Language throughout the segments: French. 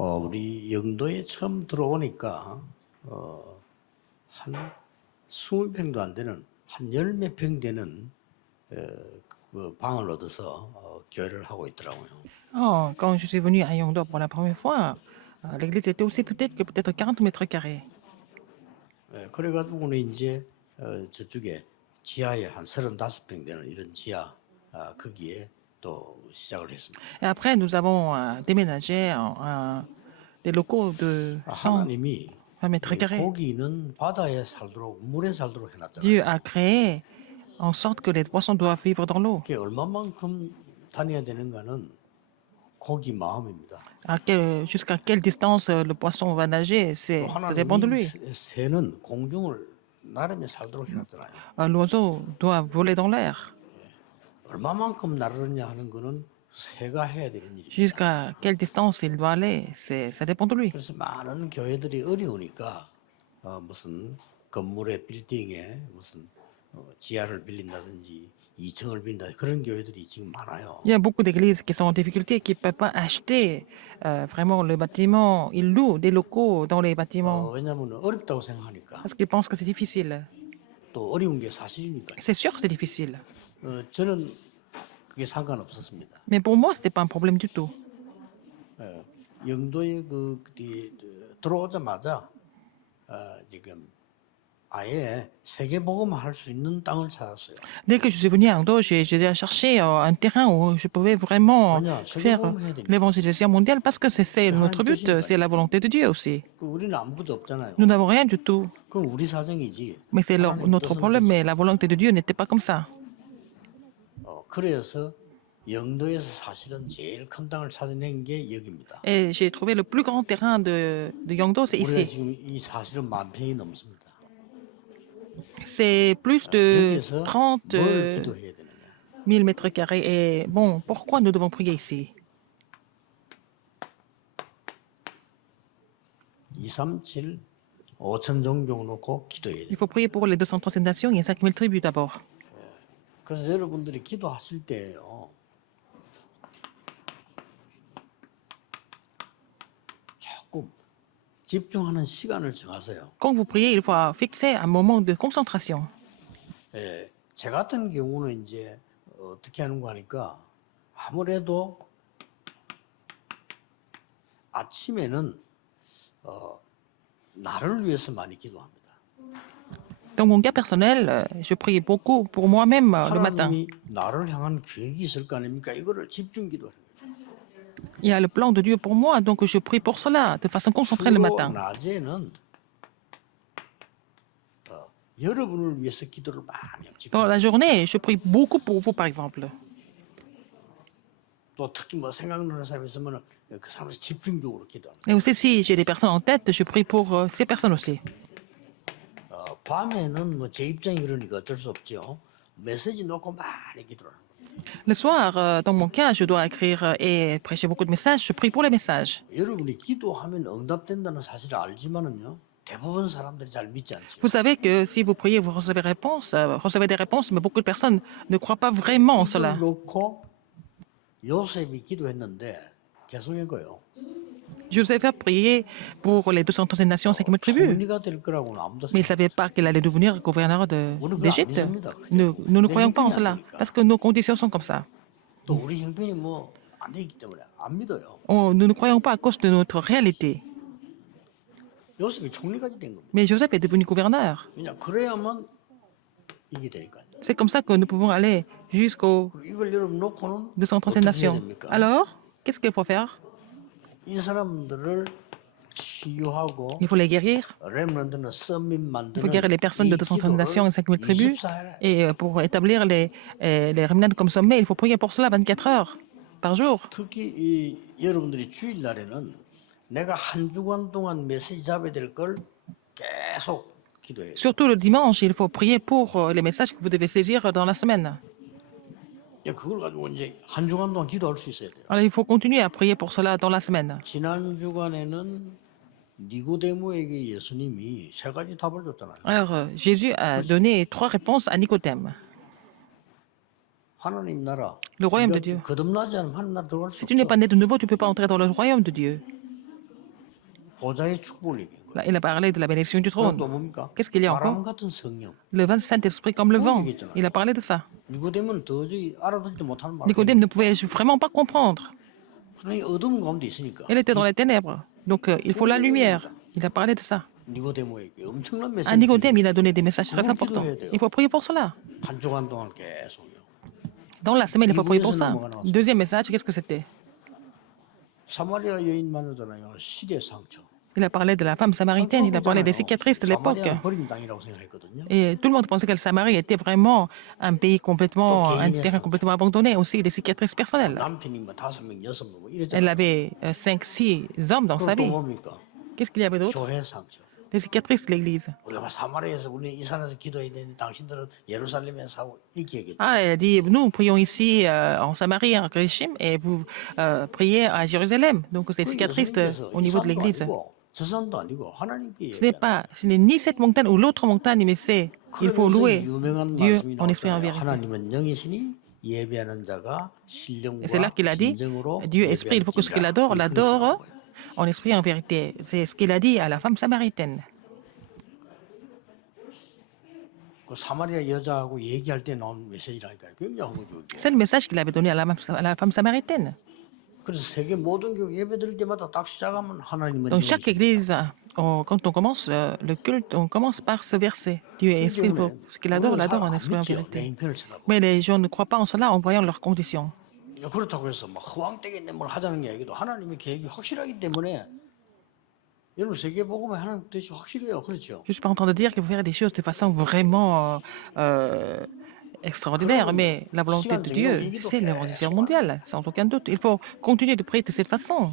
우리 영도에 처음 들어오니까 한 20평도 안 되는 한 열 몇 평 되는 그 방을 얻어서 교회를 하고 있더라고요. Oh, quand je suis venue à Yongdo pour la première fois, l'église était aussi petite que peut-être 40 mètres carrés. 그래가지고는 이제 저쪽에 지하에 한 35평 되는 이런 지하 거기에 또 시작을 했습니다. Et après, nous avons déménagé des locaux de 100 하나님이 mètres carrés. 고기는 바다에 살도록 물에 살도록 해놨잖아요. Dieu a créé en sorte que les poissons doivent vivre dans l'eau. 그게 얼마만큼 다녀야 되는가는 고기 마음입니다. Jusqu'à quelle distance le poisson va nager, 또 ça dépend de 하나님이 lui. 새는 공중을 나르며 살도록 해놨잖아요. L'oiseau doit voler dans l'air. 얼마만큼 나르느냐 하는 거는 새가 해야 되는 일입니다. Jusqu'à quelle distance il doit aller, ça dépend de lui. 그래서 많은 교회들이 어려우니까 무슨 건물의 빌딩에 무슨 지하를 빌린다든지 2층을 빌린다 그런 교회들이 지금 많아요. Il y a beaucoup d'églises qui sont en difficulté, qui ne peuvent pas acheter vraiment le bâtiment. Ils louent des locaux dans les bâtiments 왜냐하면 어렵다고 생각하니까 parce qu'ils pensent que c'est difficile. 또 어려운 게 사실이니까. C'est sûr que c'est difficile. 저는 그게 상관없었습니다. Mais pour moi, ce n'était pas un problème du tout. 영도에 들어오자마자 지금 아예 세계복음 할 수 있는 땅을 찾았어요. Dès que je suis venue à Ando, j'ai cherché un terrain où je pouvais vraiment faire l'évangélisation mondiale parce que c'est notre but, c'est la volonté de Dieu aussi. 우리는 아무것도 없잖아요. Nous n'avons rien du tout. 그건 우리 사정이지. Mais c'est notre problème, mais la volonté de Dieu n'était pas comme ça. 그래서 영도에서 사실은 제일 큰 땅을 찾아낸 게 여기입니다. Et j'ai trouvé le plus grand terrain de Yongdo, c'est 우리가 ici. 지금 이 사실은 10,000평이 넘습니다. C'est plus de 여기에서 30 뭘 기도해야 되느냐? 000 mètres carrés. Et bon, pourquoi nous devons prier ici? 237, 5천 종족 놓고 기도해야 돼요. Il faut prier pour les 237 nations et 5 000 tribus d'abord. 그래서 여러분들이 기도하실 때요. 조금 집중하는 시간을 정하세요. Quand vous priez, il faut fixer un moment de concentration. 제 같은 경우는 이제 어떻게 하는 거 하니까 아무래도 아침에는 나를 위해서 많이 기도합니다. Dans mon cas personnel, je prie beaucoup pour moi-même le matin. 하나님이 나를 향한 계획이 있을 거 아닙니까? 이거를 집중 기도하는 거죠. Il y a le plan de Dieu pour moi, donc je prie pour cela, de façon concentrée le 주로 matin. 낮에는 여러분을 위해서 기도를 많이 Dans 집중. la journée, je prie beaucoup pour vous, par exemple. 또 특히 뭐 생각나는 사람이 있으면 그 사람을 집중적으로 기도합니다. Et aussi, si j'ai des personnes en tête, je prie pour ces personnes aussi. 밤에는 뭐 제 입장이 그러니까 어쩔 수 없죠. 메시지 놓고 많이 기도를 합니다. Le soir, dans mon cas, je dois écrire et prêcher beaucoup de messages. Je prie pour les messages. 여러분이 기도하면 응답된다는 사실을 알지만은요. 대부분 사람들이 잘 믿지 않죠. Vous savez que si vous priez, vous recevez des réponses, mais beaucoup de personnes ne croient pas vraiment en 이걸 cela. 놓고 요셉이 기도했는데 계속한 거예요. Joseph a prié pour les 237 nations, 5 000 tribus. 총리가 될 거라고는 아무도 Mais il ne 생각. savait pas qu'il allait devenir gouverneur d'Égypte. Nous ne croyons pas en cela, parce que nos conditions sont comme ça. 또 우리 형편이 뭐 안 되기 때문에 안 믿어요. Nous ne croyons pas à cause de notre réalité. 요셉이 총리까지 된 겁니다. Mais Joseph est devenu gouverneur. 그냥 그래야만 이게 되니까요. C'est comme ça que nous pouvons aller jusqu'aux 그리고 이걸 여러분 놓고는 237 어떻게 해야 nations. 됩니까? Alors, qu'est-ce qu'il faut faire? 이 사람들을 치유하고 Il faut les guérir. 렘넌트는 썸밋 Il faut 만드는 guérir les personnes de 230 nations et 5 000 tribus. Et pour établir les remnants comme sommet, il faut prier pour cela 24 heures par jour. 특히 이 여러분들이 주일날에는 내가 한 주간 동안 메시지 잡아야 될 걸 계속 기도해요. Surtout le dimanche, il faut prier pour les messages que vous devez saisir dans la semaine. 그걸 가지고 이제 한 주간 동안 기도할 수 있어야 돼요. Alors il faut continuer à prier pour cela dans la semaine. 지난 주간에는 니고데모에게 예수님이 세 가지 답을 줬잖아요. Alors Jésus a donné 3 réponses à Nicodème. 하나님 나라. Le royaume de Dieu. 거듭나지 않으면 하나님 나라 들어갈 수 Si tu n'es 없어. pas né de nouveau, tu ne peux pas entrer dans le royaume de Dieu. 보좌의 축복을 얘기한 거예요. Là, il a parlé de la bénédiction du 그럼 trône. 또 뭡니까? Qu'est-ce qu'il y a 바람 encore? 같은 성령. Le Saint-Esprit comme le Oui, vent. oui, Il a parlé de ça. 니고데모는 도저히 알아듣지도 못하는 말을 Nicodème ne pouvait vraiment pas comprendre. 하나님 어둠 가운데 있으니까 Il était dans les ténèbres. Donc, il faut la lumière. Il a parlé de ça. 니고데모에게 엄청난 À 메시지를 Nicodème, il a donné des messages très 그걸 importants. 기도해야 돼요. Il faut prier pour cela. 한 주간 동안 계속요. Dans la semaine, il faut prier pour ça. 이부에서 넘어가는 Deuxième message, qu'est-ce que c'était? 사마리아 여인 만나잖아요. 시대 상처. Il a parlé de la femme samaritaine, il a parlé des cicatrices de l'époque. 사마리아는 버린 땅이라고 생각했거든요. Et tout le monde pensait que la Samarie était vraiment un pays complètement, un terrain complètement abandonné, aussi des cicatrices personnelles. 남편이 뭐 5명, 6명 뭐 Elle 이랬잖아요. avait 5, 6 hommes dans sa 그럼 또 vie. 뭡니까? Qu'est-ce qu'il y avait d'autre? 교회 상처. Les cicatrices de l'Église. 우리가 사마리아에서 우리는 이 산에서 기도해야 되는데 당신들은 예루살렘에서 사고 이렇게 얘기했죠. Ah, elle a dit, nous prions ici en Samarie, en Chrétien, et vous priez à Jérusalem. Donc, c'est cicatrices au niveau de l'Église. 저 산도 아니고 하나님께 Ce n'est ni cette montagne ou l'autre montagne, mais c'est, il faut louer 유명한 Dieu 말씀이 en esprit et en 나왔잖아요. vérité. 하나님은 영이시니 예배하는 자가 Et 신령과 c'est là qu'il a dit, 진정으로 Dieu est esprit, il faut que ce qu'il adore, l'adore en esprit et en vérité. C'est ce qu'il a dit à la femme samaritaine. 그 사마리아 여자하고 얘기할 때 나온 메시지라니까요. 굉장히 흥미적이에요. C'est le message qu'il avait donné à la femme samaritaine. 그래서 세계 모든 교회 예배 드릴 때마다 딱 시작하면 하나님은 Dans chaque église, quand on commence le culte, on commence par ce verset. Dieu est esprit, il faut ce qu'il adore, l'adore en esprit et en vérité. 형편을 쳐다보고. Mais les gens ne croient pas en cela en voyant leurs conditions. 그렇다고 해서 막 허황되게 뭘 하자는 게 아니고 하나님의 계획이 확실하기 때문에 여러분 세계 복음에 하나님 뜻이 확실해요. 그렇죠? Je ne suis pas en train de dire qu'il faut faire des choses de façon vraiment extraordinaire, mais la volonté de Dieu, c'est l'évangélisation mondiale, sans aucun doute. Il faut continuer de prier de cette façon.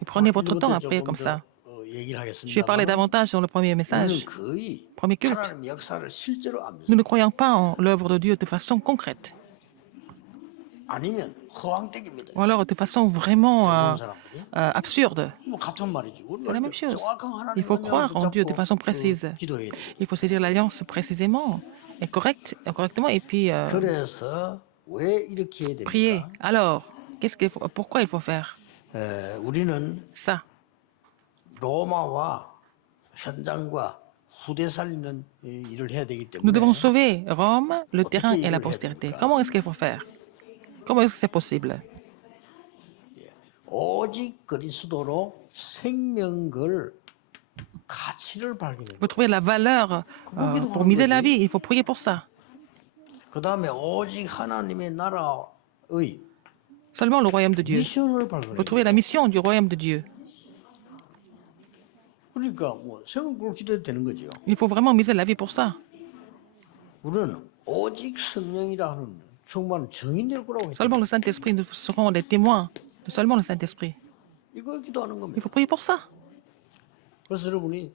Et prenez votre temps à prier comme ça. Je vais parler davantage dans le premier message, 거의 premier culte. 하나님 역사를 실제로 안 믿어요. Nous ne croyons pas en l'œuvre de Dieu de façon concrète, 아니면 허황되게 믿어요. ou alors de façon vraiment 그런 사람들이 absurde. 뭐 같은 말이지. C'est la même chose. 정확한 하나님 Il faut croire en Dieu de façon précise. 기도해야 돼. Il faut saisir l'alliance précisément et correctement, et puis 그래서 왜 이렇게 해야 prier. 됩니까? Alors, pourquoi il faut faire 우리는 ça? 로마와 현장과 후대 살리는 일을 해야 되기 Nous devons 때문에 sauver Rome, le terrain et la postérité. Comment est-ce qu'il faut faire? Comment est-ce que c'est possible? 오직 그리스도로 생명 걸 가치를 발견해. Vous trouvez la valeur pour miser la vie. Il faut prier pour ça. 그 다음에 오직 하나님의 나라의 Seulement le royaume de Dieu. 미션을 Il 발견해. faut trouver la mission du royaume de Dieu. 그러니까 뭐 생명 걸 기도해도 되는 거죠. Il faut vraiment miser la vie pour ça. 우리는 오직 성령이라 하는 충만한 증인될 거라고 했죠. Seulement le Saint-Esprit, nous serons des témoins de seulement le Saint-Esprit. 이거 기도하는 Il 겁니다. faut prier pour ça. 그래서 여러분이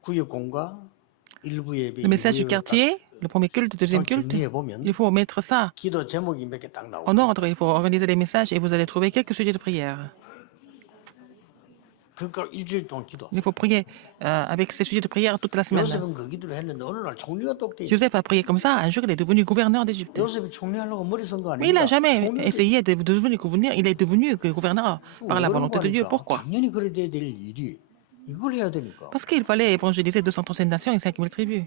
구역공과 일부 예배, Le message du 일부 예배 quartier, le premier culte, le deuxième culte, 정리해 보면 il faut mettre ça 기도 제목이 몇 개 딱 나오고 en ordre. Il faut organiser les messages et vous allez trouver quelques sujets de prière. 그러니까 일주일 동안 기도. Il faut prier avec ces sujets de prière toute la semaine. 요셉은 그 기도를 했는데 어느 날 총리가 똑돼. Joseph a prié comme ça. Un jour, il est devenu gouverneur d'Égypte. 요셉이 총리하려고 머리 쓴 거 Mais il 아닙니까? n'a jamais 총리도 essayé de devenir gouverneur. Il est devenu gouverneur par la volonté de Dieu. Pourquoi? 당연히 그래야 될 일이 이걸 해야 되니까. Parce qu'il fallait évangéliser 237 nations et 5000 tribus.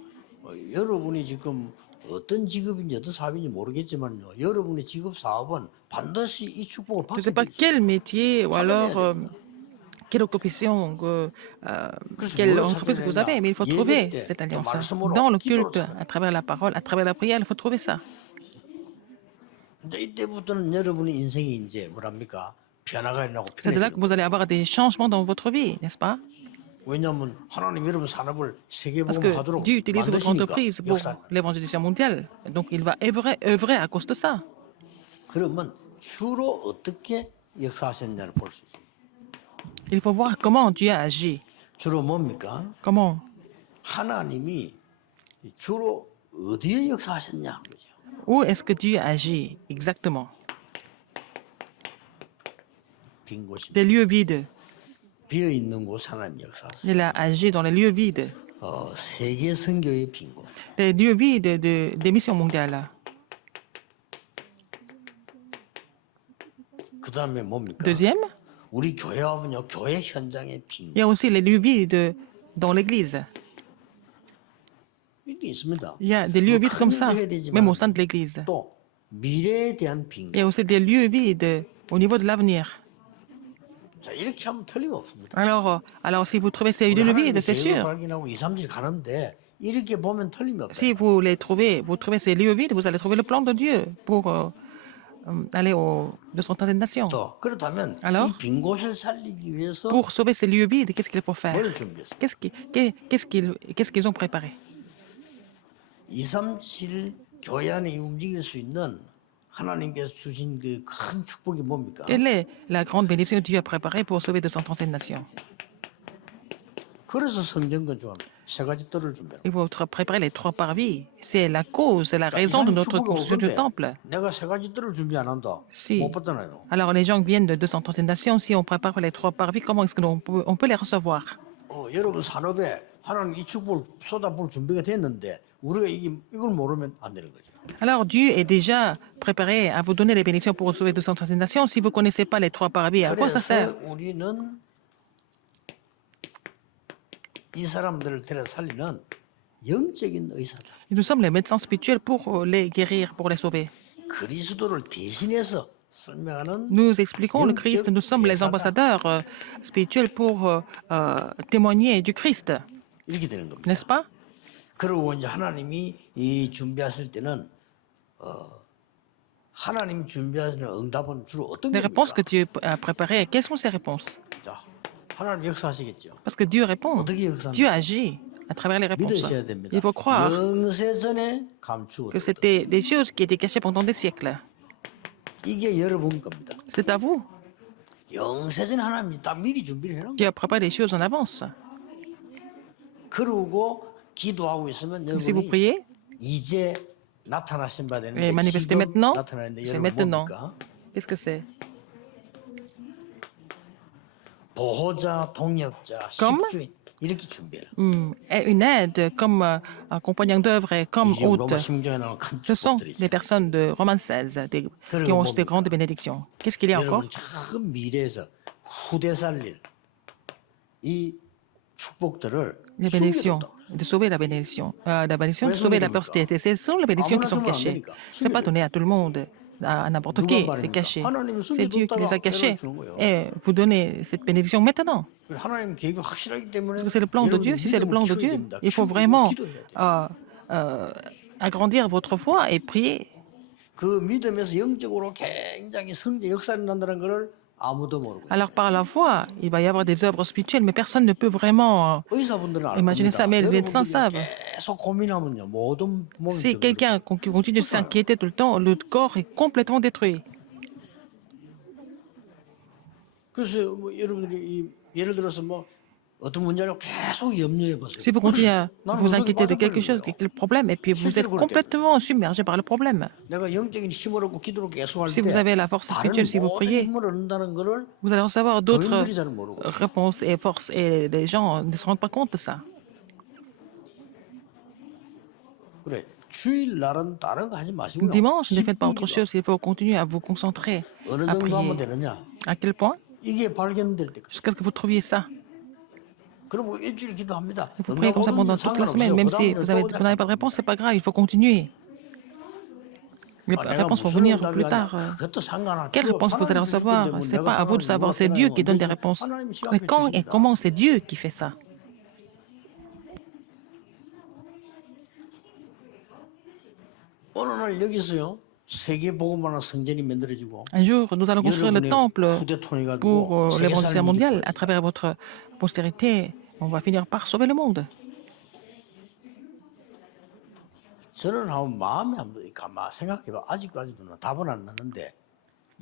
여러분이 지금 어떤 직업인지 어떤 사업인지 모르겠지만요. 여러분의 직업 사업은 반드시 이 축복을 Je ne 받게 sais pas 돼 있어요. quel métier ou alors quelle occupation, quelle entreprise que vous avez, mais il faut trouver cette alliance. Dans le culte, à travers la parole, à travers la prière, il faut trouver ça. 이제 이때부터는 여러분의 인생이 이제 뭐랍니까? 변화가 일어나고 C'est de là que 편해져요. vous allez avoir des changements dans votre vie, n'est-ce pas? 왜냐하면 하나님 여러분 산업을 Parce 세계복음 que 하도록 Dieu utilise votre 만드시니까 entreprise pour 역사. l'évangélisation mondiale. Donc il va œuvrer à cause de ça. 그러면 주로 어떻게 역사하셨냐를 볼 수 있어요. Il faut voir comment Dieu a agi. 주로 뭡니까? Comment? 하나님이 주로 어디에 역사하셨냐 하는 거죠. Où est-ce que Dieu agit exactement? 빈 곳입니다. Des lieux vides. 비어 있는 곳 하나님 역사하셨어요. Il a agi dans les lieux vides. 세계 선교의 빈 곳. Les lieux vides des missions mondiales. 그 다음에 뭡니까? Deuxième, 우리 교회 와보면요, 교회 현장의 빈 Il y a aussi les lieux vides dans l'église. 이게 있습니다. Il y a des lieux vides comme ça, 큰 일도 해야 même 되지만 au sein de l'église. 또 미래에 대한 빈. Il y a aussi des lieux vides au niveau de l'avenir. 자, 이렇게 하면 틀림없습니다. Alors, si vous trouvez ces 우리 lieux 하나님의 vides, c'est 계획을 sûr. 발견하고 2, 3일 가는데 이렇게 보면 틀림이 없다. Si vous les trouvez, vous trouvez ces lieux vides, vous allez trouver le plan de Dieu pour aller de son temps des nations. 또 그렇다면 Alors? 이 빈 곳을 살리기 위해서 Pour sauver ces lieux vides, qu'est-ce qu'il faut faire? 뭘 준비했어요? Qu'est-ce qu'ils ont préparé? 237 교회 안에 움직일 수 있는 하나님께서 주신 그 큰 축복이 뭡니까? Quelle est la grande bénédiction que Dieu a préparée pour sauver 237 nations? 그래서 성경건 중에 세 가지 뜰을 준비해요. Il faut préparer les trois parvis. C'est la cause, c'est la raison de notre construction du temple. 내가 세 가지 뜰을 준비 안 한다. Si. 못 받잖아요. Alors, les gens qui viennent de 237 nations, si on prépare les trois parvis, comment est-ce qu'on peut les recevoir? 여러분 산업에 하나님 이 축복을 쏟아부을 준비가 됐는데 우리가 이걸 모르면 안 되는 거죠. Alors, Dieu est déjà préparé à vous donner les bénédictions pour sauver 237 nations. Si vous ne connaissez pas les trois parvis, à quoi ça sert? 그래서 우리는 이 사람들을 데려 살리는 영적인 의사다. Nous sommes les médecins spirituels pour les guérir, pour les sauver. 그리스도를 대신해서 설명하는 Nous expliquons le Christ, nous sommes les ambassadeurs spirituels pour témoigner du Christ, 이렇게 되는 겁니다. n'est-ce pas? 그리고 이제 하나님이 이 준비하실 때는 하나님이 준비하시는 응답은 주로 어떤 Les réponses que 겁니까? Dieu a préparées, quelles sont ces réponses? 자, 하나님 역사하시겠죠. Parce que Dieu répond, 어떻게 역사합니까? Dieu agit à travers les réponses. 믿으셔야 됩니다. Il faut croire 영세전에 감추었다. que c'était des choses qui étaient cachées pendant des siècles. 이게 여러분 겁니다. C'est à vous. 영세전에 하나님이 딱 미리 준비를 해놓은 거예요. Dieu a préparé les choses en avance. 그러고 기도하고 있으면 Si vous 여러분이 priez, 이제 나타나신 바 되는데 et manifestez 지금 maintenant, 나타나는데 c'est 여러분 maintenant. 뭡니까? Qu'est-ce que c'est? 보호자, 동역자, Comme? 십주인 이렇게 준비해요. Une aide comme un compagnon d'œuvre et comme 이게 hôte. 로마 심경에 나오는 큰 Ce sont 축복들이죠. des personnes de Romains 16 qui ont des grandes bénédictions. Qu'est-ce qu'il y a encore? 여러분 참 미래에서 후대 살릴 이 축복들을 Les bénédictions, 숨겨뒀다. de sauver la bénédiction de sauver la postérité. Ce sont les bénédictions qui sont cachées. Ce n'est pas donné à tout le monde, à n'importe qui, c'est caché. C'est Dieu qui les a cachés. Et vous donnez cette bénédiction maintenant. 하나님 계획이 확실하기 때문에 Parce que c'est le plan de Dieu. Si c'est le plan de Dieu, il faut vraiment agrandir votre foi et prier. 그 믿음에서 영적으로 굉장히 성대 역사를 난다는 것을 아무도 모르고 Alors par la foi, il va y avoir des œuvres spirituelles, mais personne ne peut vraiment 의사분들은 알 imaginer 겁니다. ça, mais les médecins 여러분들이 savent. 계속 고민하면요 모든 몸이 Si 더 quelqu'un continue de s'inquiéter tout le temps, le corps est complètement détruit. 그래서 뭐 여러분들이 예를 들어서 뭐 어떤 문제를 계속 염려해 보세요. Si vous continuez à 나는 vous 무슨 inquiéter de quelque 빠져버리는 chose, 거예요. quel problème, et puis vous êtes 실제로 그렇게 complètement submergé par le problème. 내가 영적인 힘을 얻고 기도를 계속 할 Si 때 vous avez la force 다른 spirituelle, si vous 모든 priez, 힘을 얻는다는 것을 vous allez recevoir d'autres 교인들이 잘 모르고 réponses et forces, et les gens ne se rendent pas compte de ça. 그래 주일 날은 다른 거 하지 마시고요. Dimanche, ne faites pas autre 집중기도. chose, il faut continuer à vous concentrer, 어느 à 정도 하면 prier. 되느냐? À quel point? 이게 발견될 때까지. Jusqu'à ce que vous trouviez ça. 그럼 일주일 기도합니다. Vous priez comme ça pendant toute la semaine, même si vous n'avez pas de réponse, c'est pas grave, il faut continuer. Les réponses vont venir plus tard. Quelle réponse vous allez recevoir? C'est pas à vous de savoir, c'est Dieu qui donne des réponses. Mais quand et comment c'est Dieu qui fait ça? 어느 날 여기서요. 세계 복음화나 성전이 만들어지고 Un jour, nous allons construire le temple 후대통이 가지고 pour 세계 l'évangile 살림이 mondial. 있고. À travers votre postérité, on va finir par sauver le monde. 저는 한번 마음에 한번 가만 생각해봐. 아직까지도 답은 안 나는데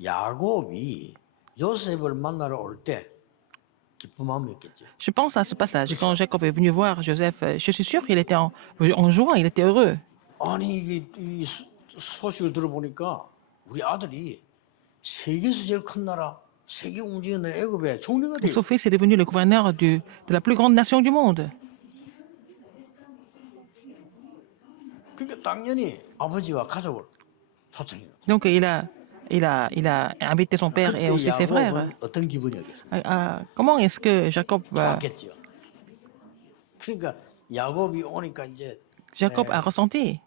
야곱이 요셉을 만나러 올 때 기쁜 마음이었겠죠. Je pense à ce passage. Quand Jacob est venu voir Joseph, je suis sûr qu'il était en joie, il était heureux. 아니 이게 이 소식을 들어보니까 우리 아들이 세계에서 제일 큰 나라, 세계 움직이는 애굽의 총리가 돼요. Son fils est devenu le gouverneur de la plus grande nation du monde. 그러니까 당연히 아버지와 가족을 초청해요. Donc, il il a invité son père et 그때 aussi ses frères. 야곱은 어떤 기분이었겠습니까? Comment est-ce que Jacob, 좋았겠죠. 그러니까 야곱이 오니까 이제 Jacob a ressenti?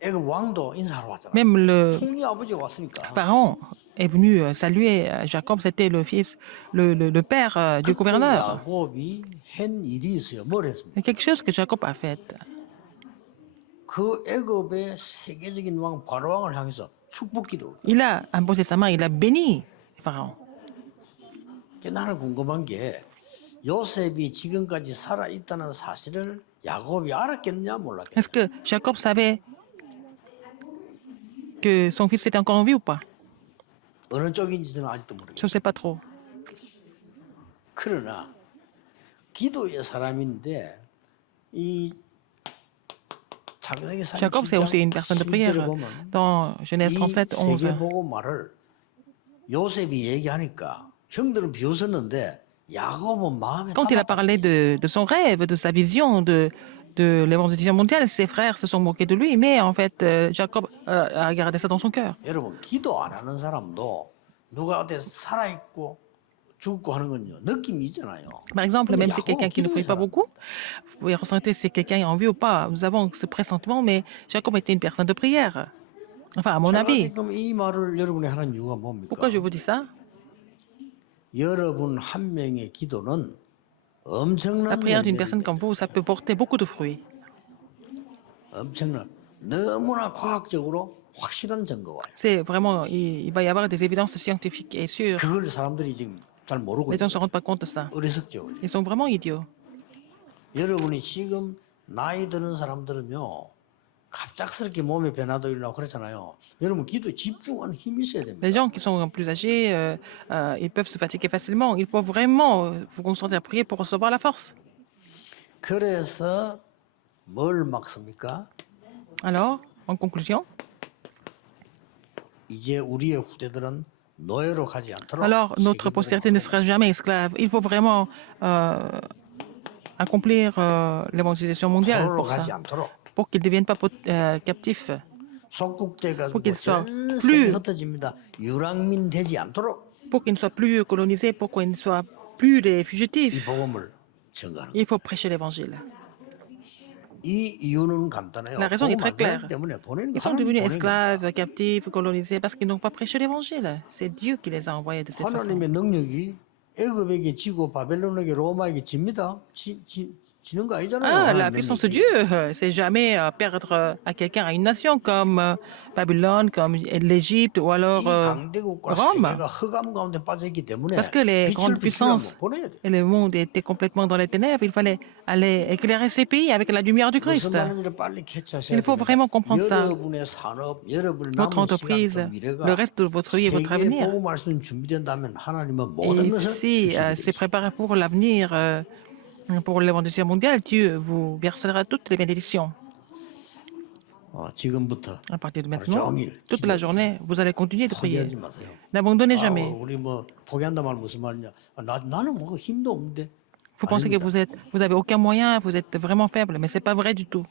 애굽 왕도 인사하러 왔잖아. Même le 총리 아버지가 왔으니까. pharaon est venu saluer Jacob, c'était le fils, le père du 그때 gouverneur. 야곱이 한 일이 있어요. 뭘 했습니까? C'est quelque chose que Jacob a fait. 그 애굽의 세계적인 왕 바로왕을 향해서 축복기도. Il a imposé sa main, il a béni Pharaon. 나는 궁금한 게 요셉이 지금까지 살아 있다는 사실을 야곱이 알았겠느냐 몰랐겠느냐. Est-ce que Jacob savait que son fils était encore en vie ou pas? 어느 쪽인지 저는 아직도 Je 모르겠어요. ne sais pas trop. 그러나 기도의 사람인데 이 창세기 Jacob, c'est aussi une personne de 17장 prière. 12절에 보면 Dans Genèse 이 37, 11, 세계보고말을 요셉이 얘기하니까 형들은 비웃었는데 야곱은 마음에 quand il a parlé de son rêve, de sa vision, de l'évangélisation mondiale, ses frères se sont moqués de lui, mais en fait, Jacob a gardé ça dans son cœur. 여러분 기도 안 하는 사람도 누가 어디 살아 있고 죽고 하는 건요 느낌이 있잖아요. Par exemple, même si 야곱은 quelqu'un qui ne 기도의 prie pas 사람. beaucoup, vous pouvez ressentir si quelqu'un est en vie ou pas. Nous avons ce pressentiment, mais Jacob était une personne de prière. Enfin, à mon 제가 avis. 지금 이 말을 여러분이 하는 이유가 뭡니까? Pourquoi je vous dis ça? 여러분 한 명의 기도는 La 엄청난 prière d'une 열매를 personne comme vous, ça peut porter beaucoup de fruits. 엄청난 너무나 과학적으로 확실한 증거가 와요. C'est vraiment, il va y avoir des évidences scientifiques et sûres. 그걸 사람들이 지금 잘 모르고 Les gens ne se 있어요. rendent pas compte de ça. 어리석죠. Ils sont vraiment idiots. 여러분이 지금 나이 드는 사람들은요 갑작스럽게 몸에 변화도 일어나고 그렇잖아요. 여러분 기도에 집중하는 힘이 있어야 됩니다. Les gens qui sont plus âgés, ils peuvent se fatiguer facilement. Il faut vraiment vous concentrer à prier pour recevoir la force. 그래서 뭘 막습니까? Alors, en conclusion, 이제 우리의 후대들은 노예로 가지 않도록 alors notre postérité ne sera jamais esclave. Il faut vraiment accomplir l'évangélisation mondiale 포로로 pour 가지 ça, 않도록 pour qu'ils ne deviennent pas captifs. 속국돼 가지고 pour qu'ils soient 전 plus- 세계 흩어집니다. 유랑민 되지 않도록 Pour qu'ils ne soient plus colonisés, pour qu'ils ne soient plus des 이 fugitifs, 복음을 전가하는 거예요. il faut prêcher l'évangile. 이 이유는 간단해요. La raison est très 복음 안 claire. 전하기 때문에 보내는 거 Ils sont 하나님이 devenus 보낸 겁니다. esclaves, captifs, colonisés parce qu'ils n'ont pas prêché l'évangile. C'est Dieu qui les a envoyés de cette façon. 하나님의 능력이 애굽에게 지고 바벨론에게 로마에게 집니다. 지는 거 아니잖아요. Ah, la 하나님 puissance de 능력이. Dieu, c'est jamais perdre à quelqu'un, à une nation comme Babylone, comme l'Égypte ou alors 이 강대국과 Rome. 세계가 흑암 가운데 빠져 있기 때문에 Parce que les 빛을 grandes puissances 비추려면 보내야 돼. et le monde était complètement dans les ténèbres, il fallait aller éclairer ces pays avec la lumière du 무슨 Christ. 말인지를 빨리 캐치하셔야 Il faut 됩니다. vraiment comprendre ça. 여러분의 산업, 여러분의 Votre 남은 entreprise, 시간, 그 미래가 le reste de votre vie et votre 세계에 avenir. 복음할 수 있는 준비된다면 하나님은 모든 Et 것을 si 주시게 c'est 되죠. préparé pour l'avenir, pour l'évangélisation mondiale, Dieu vous versera toutes les bénédictions. 지금부터 À partir de maintenant, 종일 toute la journée, vous allez continuer de prier. 포기하지 마세요. N'abandonnez jamais. 우리 뭐 포기한다 말 무슨 말이냐? 나는 뭐 힘도 없는데. Vous pensez que vous avez aucun moyen, vous êtes vraiment faible, mais c'est pas vrai du tout.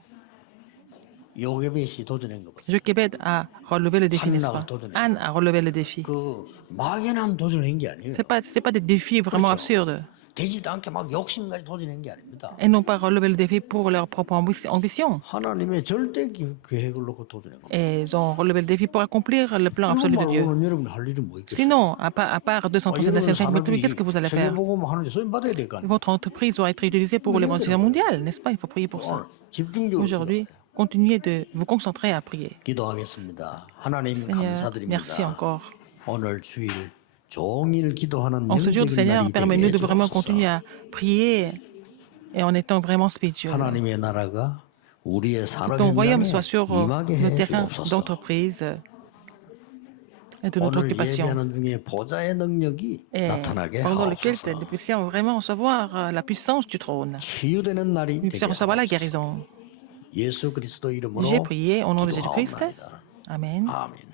요게벳이 도전한 거 보세요. Jochebed a relevé le défi, n'est-ce pas? Anne a relevé le défi. 그 막연한 도전한 게 아니에요. C'était pas des défis vraiment 그렇죠. absurdes. 되지도 않게 막 욕심까지 도전한 게 아닙니다. Elles n'ont pas relevé le défi pour leur propre ambition. 하나님의 절대 계획을 놓고 도전한 겁니다. Elles ont relevé le défi pour accomplir le plan absolu de Dieu. 이것만으로는 여러분 할 일은 뭐 있겠어요? Sinon, à part 237 nationalités, mais qu'est-ce que vous allez faire? 세계복음 하는데 소임 받아야 될 거 아니에요? Votre entreprise doit être utilisée pour l'évangélisation mondiale, n'est-ce pas? Il faut prier pour ça. 집중적으로 Aujourd'hui, continuez de vous concentrer à prier. 기도하겠습니다. 하나님 Seigneur, 감사드립니다. merci encore. 오늘 주일 종일 기도하는 En ce jour, 영적인 Seigneur, 날이 permets-nous 되게 de vraiment 해주옵소서. continuer à prier et en étant vraiment spirituel. 하나님의 나라가 우리의 산업 Ton royaume 현장에 soit sur 임하게 le 해 terrain 주옵소서. d'entreprise et de notre 오늘 occupation. 예배하는 중에 보좌의 능력이 Et 나타나게 pendant lequel 하옵소서. nous puissions vraiment recevoir la puissance du trône. 치유되는 날이 Nous 되게 puissions recevoir la 하옵소서. guérison. 예수 그리스도 이름으로 J'ai prié au nom de Jésus-Christ. 기도하옵나이다. Amen. 아멘.